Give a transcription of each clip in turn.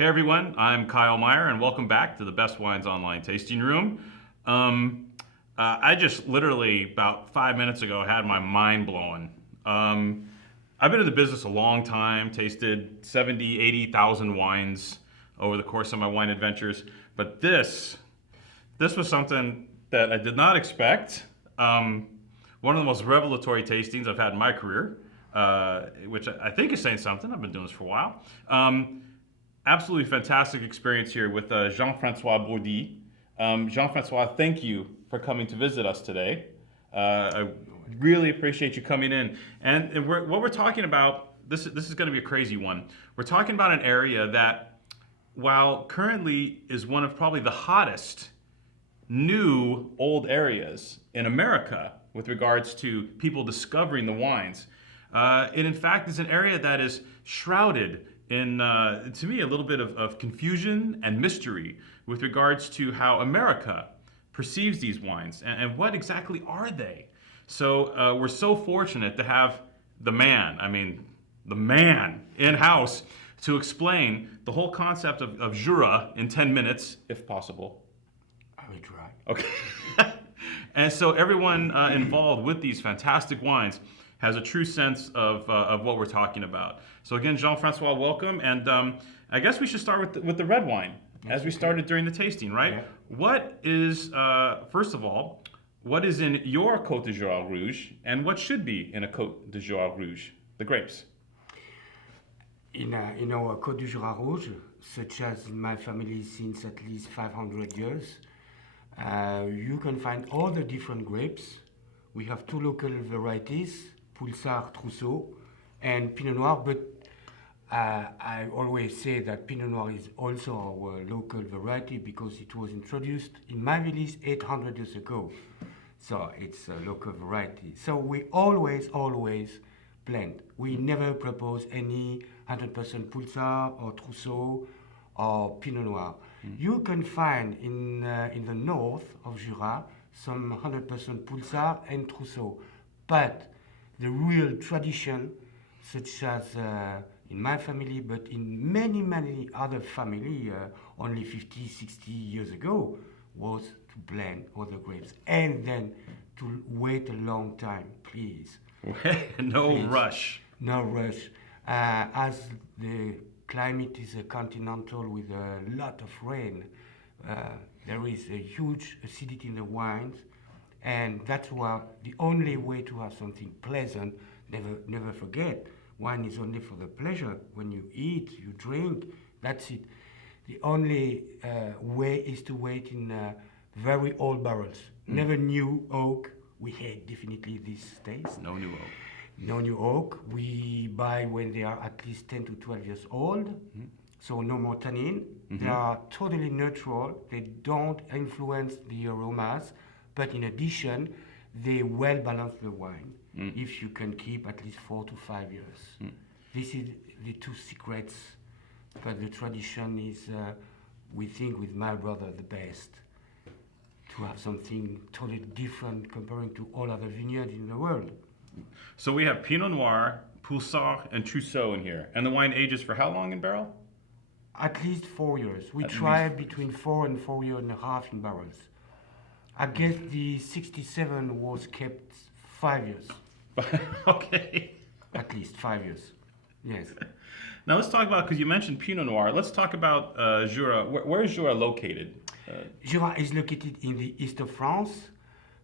Hey everyone, I'm Kyle Meyer, and welcome back to the Best Wines Online Tasting Room. I just literally about 5 minutes ago had my mind blown. I've been in the business a long time, tasted 70, 80,000 wines over the course of my wine adventures, but this was something that I did not expect. One of the most revelatory tastings I've had in my career, which I think is saying something. I've been doing this for a while. Absolutely fantastic experience here with Jean-Francois Bourdy. Jean-Francois, thank you for coming to visit us today. I really appreciate you coming in. And what we're talking about, this is going to be a crazy one. We're talking about an area that, while currently is one of probably the hottest new old areas in America with regards to people discovering the wines, it in fact is an area that is shrouded in, to me, a little bit of confusion and mystery with regards to how America perceives these wines and what exactly are they. So we're so fortunate to have the man in-house to explain the whole concept of Jura in 10 minutes, if possible. I will try. Okay. And so everyone involved with these fantastic wines has a true sense of what we're talking about. So again, Jean-Francois, welcome. And I guess we should start with the red wine, as we started during the tasting, right? Yeah. What is, first of all, what is in your Côte de Jura Rouge, and what should be in a Côte de Jura Rouge, the grapes? In our Côte du Jura Rouge, such as in my family since at least 500 years, you can find all the different grapes. We have two local varieties, Pulsar, Trousseau, and Pinot Noir, but I always say that Pinot Noir is also our local variety because it was introduced in my village 800 years ago. So it's a local variety. So we always blend. We never propose any 100% Pulsar or Trousseau or Pinot Noir. You can find in the north of Jura some 100% Pulsar and Trousseau, but the real tradition, such as in my family, but in many other families, only 50, 60 years ago, was to blend other grapes and then to wait a long time, please. No rush. No rush. As the climate is a continental with a lot of rain, there is a huge acidity in the wines, and that's why the only way to have something pleasant, never forget, wine is only for the pleasure. When you eat, you drink, that's it. The only way is to wait in very old barrels. Never new oak. We hate definitely these days. No new oak. No new oak. We buy when they are at least 10 to 12 years old. So no more tannin. They are totally neutral. They don't influence the aromas, but in addition, they well balance the wine. If you can keep at least 4 to 5 years. This is the two secrets, but the tradition is, we think with my brother, the best. To have something totally different comparing to all other vineyards in the world. So we have Pinot Noir, Pulsar, and Trousseau in here. And the wine ages for how long in barrel? At least 4 years. We At try least. between 4 and 4 years and a half in barrels. I guess the 67 was kept 5 years. Okay. At least 5 years. Yes. Now let's talk about, because you mentioned Pinot Noir, let's talk about Jura. Where is Jura located? Jura is located in the east of France,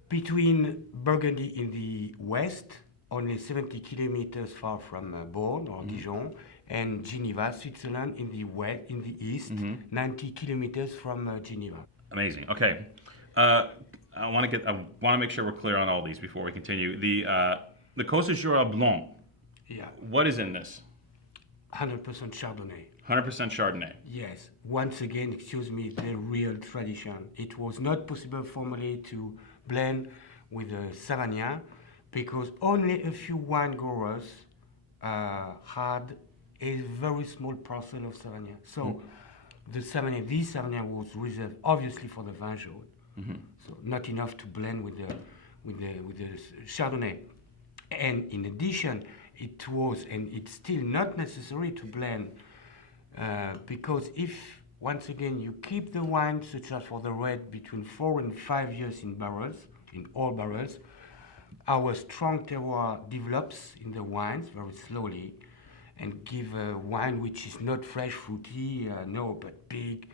between Burgundy in the west, only 70 kilometers far from Bordeaux or Dijon, and Geneva, Switzerland in the west, in the east, 90 kilometers from Geneva. Amazing. Okay. I want to make sure we're clear on all these before we continue. The Côte de Jura Blanc. Yeah, What is in this? 100% Chardonnay. 100% Chardonnay. Yes, once again, excuse me, the real tradition. It was not possible formerly to blend with the Savagnin because only a few wine growers had a very small parcel of Savagnin. So this Savagnin was reserved obviously for the Vin Jaune. So not enough to blend with the Chardonnay. And in addition, it was, and it's still not necessary to blend because if, once again, you keep the wine, such as for the red, between 4 and 5 years in barrels, in all barrels, our strong terroir develops in the wines very slowly and give a wine which is not fresh, fruity, no, but big.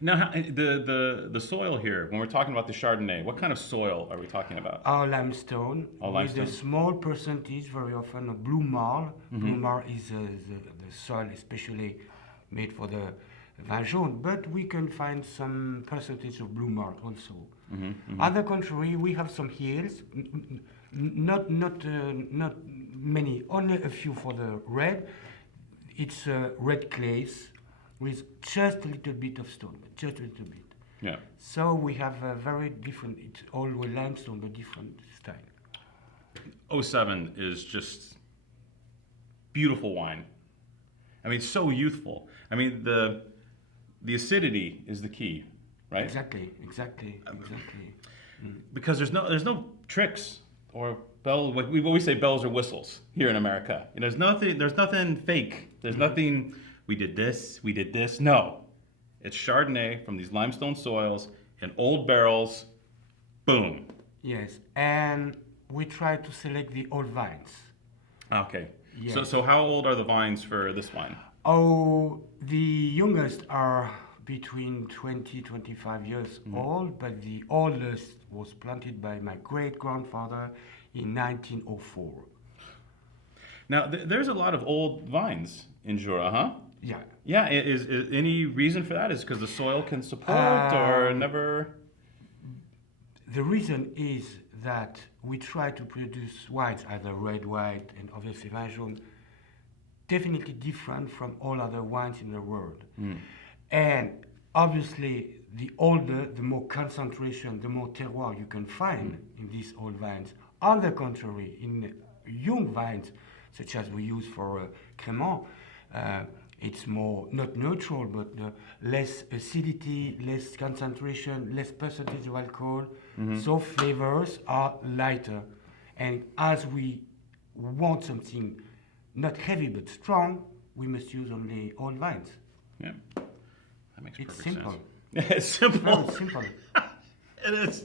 Now, the soil here, when we're talking about the Chardonnay, what kind of soil are we talking about? Our limestone, Oh, with limestone. a small percentage, very often, of blue marl. Blue marl is the soil especially made for the Vin Jaune, but we can find some percentage of blue marl also. On the contrary, we have some hills, not many, only a few for the red. It's red clays with just a little bit of stone, just a little bit. Yeah. So we have a very different, it's all with limestone, but different style. 07 is just beautiful wine. I mean, so youthful. I mean, the acidity is the key, right? Exactly. Because there's no tricks or bells. Like we always say, bells or whistles here in America. You know, there's nothing fake. There's nothing. We did this. No, it's Chardonnay from these limestone soils in old barrels. Boom. Yes, and we try to select the old vines. Okay. Yes. So how old are the vines for this wine? Oh, the youngest are between 25 years old, but the oldest was planted by my great-grandfather in 1904. Now, there's a lot of old vines in Jura, huh? Yeah. Yeah, is any reason for that? Is because the soil can support or never? The reason is that we try to produce wines, either red, white, and obviously Vin Jaune, definitely different from all other wines in the world. And obviously, the older, the more concentration, the more terroir you can find in these old vines. On the contrary, in young vines, such as we use for Crémant, it's more, not neutral, but less acidity, less concentration, less percentage of alcohol. So flavors are lighter. And as we want something not heavy but strong, we must use only old vines. Yeah, that makes It's perfect simple. sense. It's simple. Very simple. It is.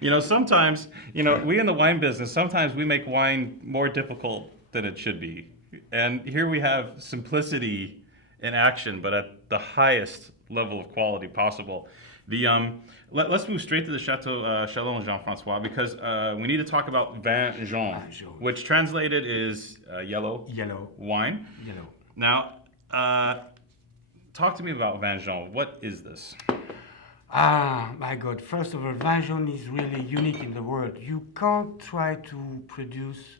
You know, sometimes, we in the wine business, sometimes we make wine more difficult than it should be. And here we have simplicity in action, but at the highest level of quality possible. Let's move straight to the Chateau Jean-Francois, because we need to talk about Vin Jaune, which translated is yellow wine. Yellow. Now, talk to me about Vin Jaune. What is this? Ah, my God. First of all, Vin Jaune is really unique in the world. You can't try to produce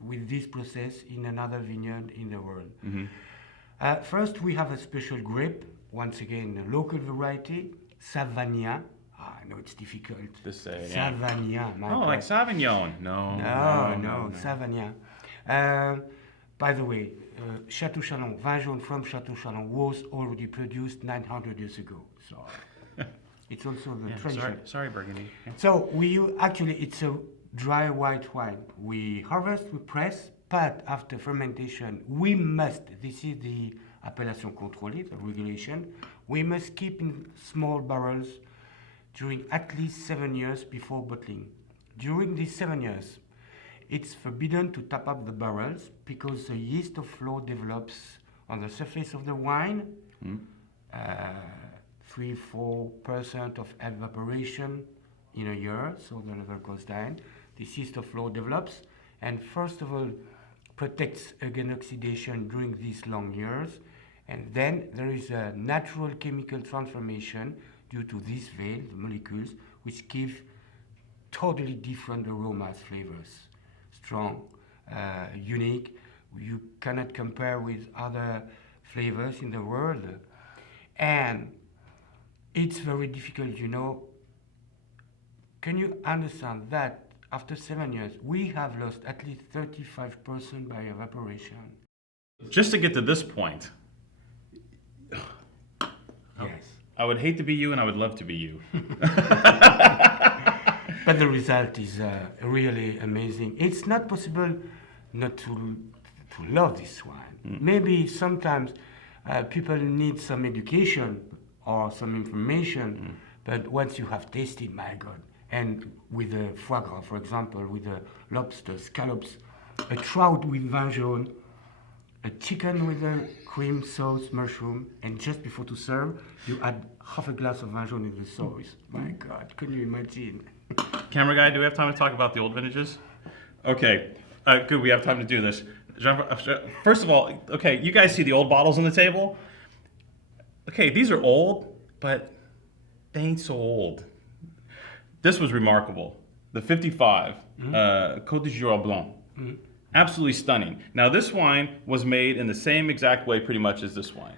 with this process in another vineyard in the world. First, we have a special grape, once again, a local variety, Savagnin. I know it's difficult to say. Savagnin. Oh, like Sauvignon. No, Savagnin. By the way, Chateau Chalon, Vin Jaune from Chateau Chalon was already produced 900 years ago. So it's also the tradition. Sorry, Burgundy. Yeah. So it's a dry white wine. We harvest, we press, but after fermentation, this is the appellation contrôlée, the regulation, we must keep in small barrels during at least 7 years before bottling. During these 7 years, it's forbidden to tap up the barrels because the yeast of flow develops on the surface of the wine, 3-4% of evaporation in a year, so the level goes down. This yeast of flow develops, and first of all, protects against oxidation during these long years, and then there is a natural chemical transformation due to this veil, the molecules, which give totally different aromas, flavors, strong, unique. You cannot compare with other flavors in the world, and it's very difficult, Can you understand that after 7 years, we have lost at least 35% by evaporation? Just to get to this point, Yes. I would hate to be you and I would love to be you. But the result is really amazing. It's not possible not to love this wine. Maybe sometimes People need some education or some information, but once you have tasted, my God, and with the foie gras, for example, with the lobster, scallops, a trout with vin jaune, a chicken with a cream sauce, mushroom, and just before to serve, you add half a glass of vin jaune in the sauce. My God, can you imagine? Camera guy, do we have time to talk about the old vintages? Okay, good. We have time to do this. First of all, okay, you guys see the old bottles on the table? Okay, these are old, but they ain't so old. This was remarkable. The 55, Côte du Jura Blanc. Absolutely stunning. Now, this wine was made in the same exact way pretty much as this wine.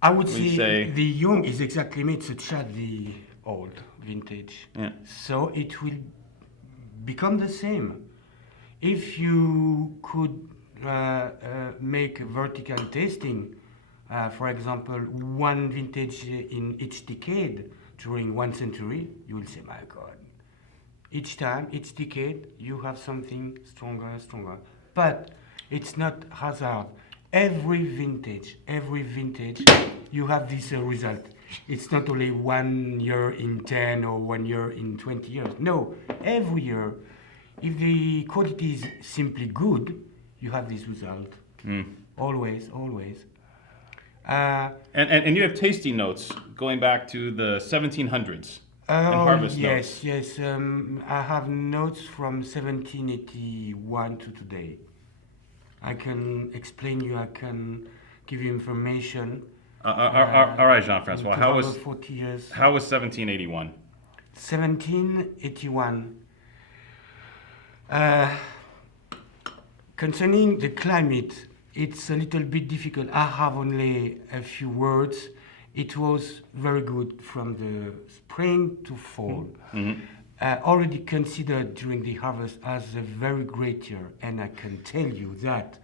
I would say the young is exactly made such as the old vintage. Yeah. So it will become the same. If you could make vertical tasting, for example, one vintage in each decade during 1 century, you will say, my God, each time, each decade, you have something stronger and stronger. But it's not hazard. Every vintage, you have this result. It's not only 1 year in 10 or 1 year in 20 years. No, every year, if the quality is simply good, you have this result. Always. And you have tasting notes going back to the 1700s and harvest notes. Yes. I have notes from 1781 to today. I can explain you. I can give you information. All right, Jean-Francois. How was 40 years? How was 1781? 1781. Concerning the climate, it's a little bit difficult. I have only a few words. It was very good from the spring to fall. Already considered during the harvest as a very great year. And I can tell you that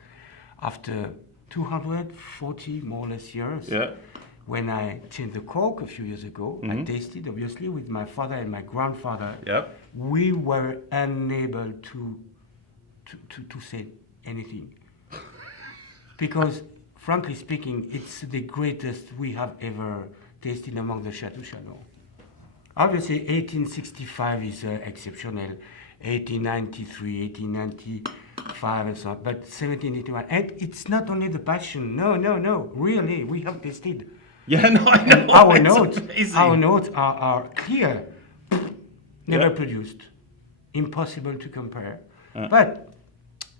after 240 more or less years, when I changed the cork a few years ago, I tasted obviously with my father and my grandfather. We were unable to say anything. Because, frankly speaking, it's the greatest we have ever tasted among the Chateau Chanel. Obviously, 1865 is exceptional, 1893, 1895, and so on, but 1781. And it's not only the passion. No. Really, we have tasted. Yeah, no, I know. Our notes are clear, never produced, impossible to compare. But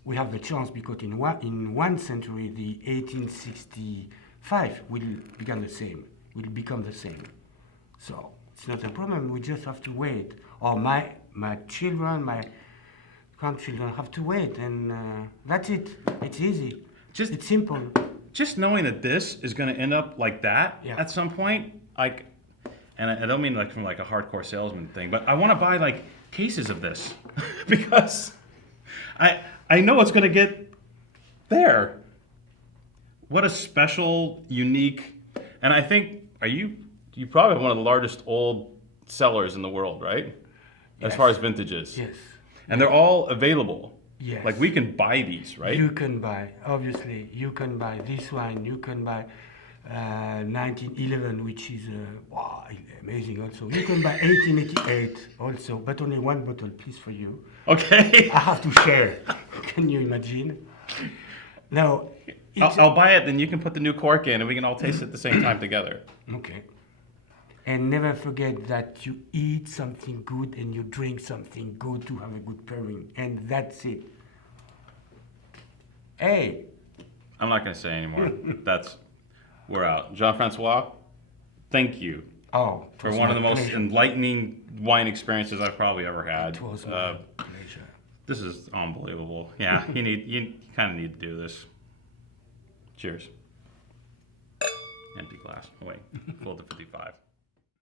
we have the chance because in 1 century, the 1865 will become the same. So it's not a problem. We just have to wait. Or my children, my grandchildren have to wait, and that's it. It's easy. It's simple. Just knowing that this is going to end up like that at some point, like, and I don't mean like from like a hardcore salesman thing, but I want to buy like cases of this because I know it's going to get there. What a special, unique, and I think you probably have one of the largest old cellars in the world, right? As far as vintages. Yes. And they're all available. Yes. Like we can buy these, right? You can buy, obviously. You can buy this wine. You can buy 1911, which is amazing also. You can buy 1888 also, but only one bottle, please, for you. Okay. I have to share. Can you imagine? Now, I'll buy it, then you can put the new cork in and we can all taste it at the same time together. Okay. And never forget that you eat something good and you drink something good to have a good pairing. And that's it. Hey. I'm not going to say anymore. We're out. Jean-Francois, thank you for one of the most enlightening wine experiences I've probably ever had. It was my pleasure. This is unbelievable. Yeah, you kind of need to do this. Cheers. Empty glass. Oh, wait, full to 55.